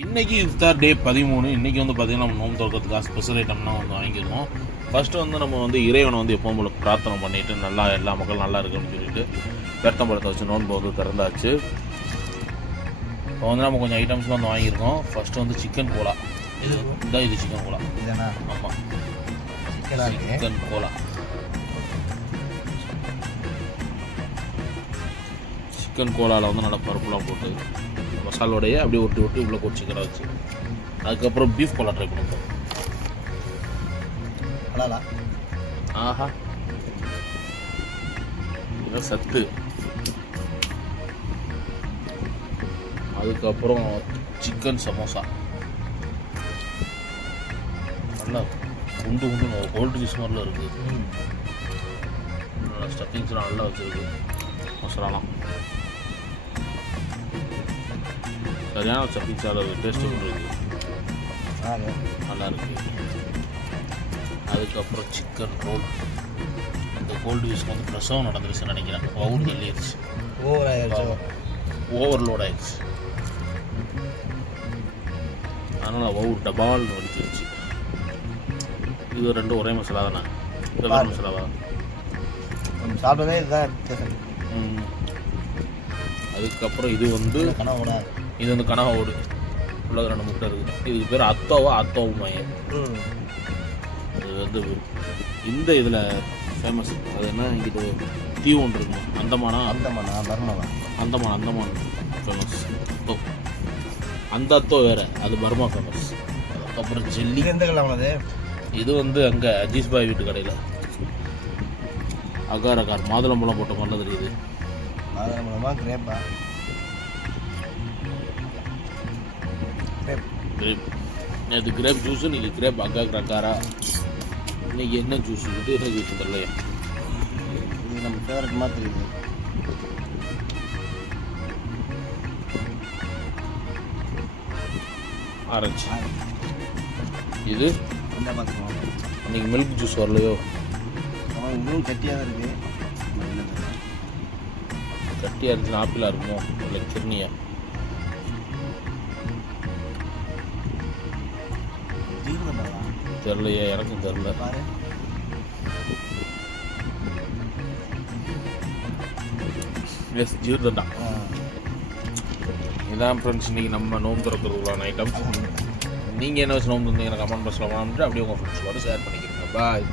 இன்றைக்கி இஃப்தார் டே 13. இன்றைக்கி வந்து பார்த்திங்கன்னா நம்ம நோம்பு திறக்கிறதுக்காக ஸ்பெஷல் ஐட்டம்லாம் வந்து வாங்கியிருக்கோம். ஃபஸ்ட்டு வந்து நம்ம வந்து இறைவனை வந்து எப்பவும் போல பிரார்த்தனை பண்ணிவிட்டு நல்லா எல்லா மக்களும் நல்லா இருக்குன்னு சொல்லிட்டு பெருத்தம்பழத்தை வச்சு நோன்பு வந்து திறந்தாச்சு. இப்போ வந்து நம்ம கொஞ்சம் ஐட்டம்ஸ்லாம் வந்து வாங்கியிருக்கோம். ஃபஸ்ட்டு வந்து சிக்கன் கோலா. இது சிக்கன் கோலா. ஆமாம், சிக்கன் கோலா. சிக்கன் கோலாவில் வந்து நல்லா பருப்புலாம் போட்டு மசாலோடையே அப்படியே ஒட்டி உள்ள போட்டு சிக்கனை வச்சு அதுக்கப்புறம் பீஃப் கோலா ட்ரை பண்ணுவோம். ஆஹா, இதான் சத்து. அதுக்கப்புறம் சிக்கன் சமோசா நல்லா குண்டு கோல்டு ஜூஸ் மாதிரிலாம் இருக்குது. ஸ்டஃபிங்ஸ்லாம் நல்லா வச்சுருக்கு. மசாலாலாம் சரியான ஸ்டஃபிங்ஸ் அது டேஸ்ட்டு இருக்குது, நல்லா இருக்குது. அதுக்கப்புறம் சிக்கன் ரோல். இந்த கோல்டு வீஸ்க்கு வந்து பிரசவம் நடந்துருச்சுன்னு நினைக்கிறேன். வவுர் தள்ளிடுச்சு, ஓவர்லோட் ஆயிடுச்சு. அதனால் வவுர் டபால்னு வலிச்சிருச்சு. இது ரெண்டும் ஒரே மசாலா தானே? வேறு மசாலாவா? சாப்பிட்டதே இதுதான். அதுக்கப்புறம் இது வந்து கனவோடு உள்ள 2 முட்டை இருக்குது. இதுக்கு பேர் அத்தோவுமாயே. இது வந்து இந்த இதில் ஃபேமஸ். அது என்ன, இங்கிட்டு தீவு ஒன்று இருக்கும், அந்தமான் ஃபேமஸ். அத்தோ, அந்த அத்தோ வேறு, அது பர்மா ஃபேமஸ். அதுக்கப்புறம் ஜெல்லி. இது வந்து அங்கே அஜீஸ் பாய் வீட்டு கடையில் அகார் மாதுளம்பழம் போட்ட மாதிரிலாம் தெரியுது. கிரேப். நேற்று கிரேப் ஜூஸு, இன்றைக்கி கிரேப் அகாரா. இன்றைக்கி என்ன ஜூஸ்? இது என்ன ஜூஸ் தெரியலையா? இது நம்ம ஃபேவரட் மாதிரி தெரியுது. ஆரஞ்சு. இது இன்னைக்கு மில்க் ஜூஸ் வரலையோ? இன்னும் கட்டியாக தான் இருக்குது. கட்டியாக இருந்துச்சுன்னா ஆப்பிளாக இருக்குமோ இல்லை கிர்னியா? தெரிலையே, எனக்கும் தெரில. எஸ், ஜீர்தண்டா. இதான் ஃப்ரெண்ட்ஸ் இன்றைக்கி நம்ம நோம்பு திறக்கிறதுக்குள்ளான ஐட்டம். நீங்கள் என்ன வச்சு நோம்பு தந்தீங்கன்னா கமெண்ட் பாக்ஸில் வாங்கிட்டு அப்படியே உங்கள் ஃப்ரெண்ட்ஸோட ஷேர் பண்ணிக்கிறீங்க. பாய்.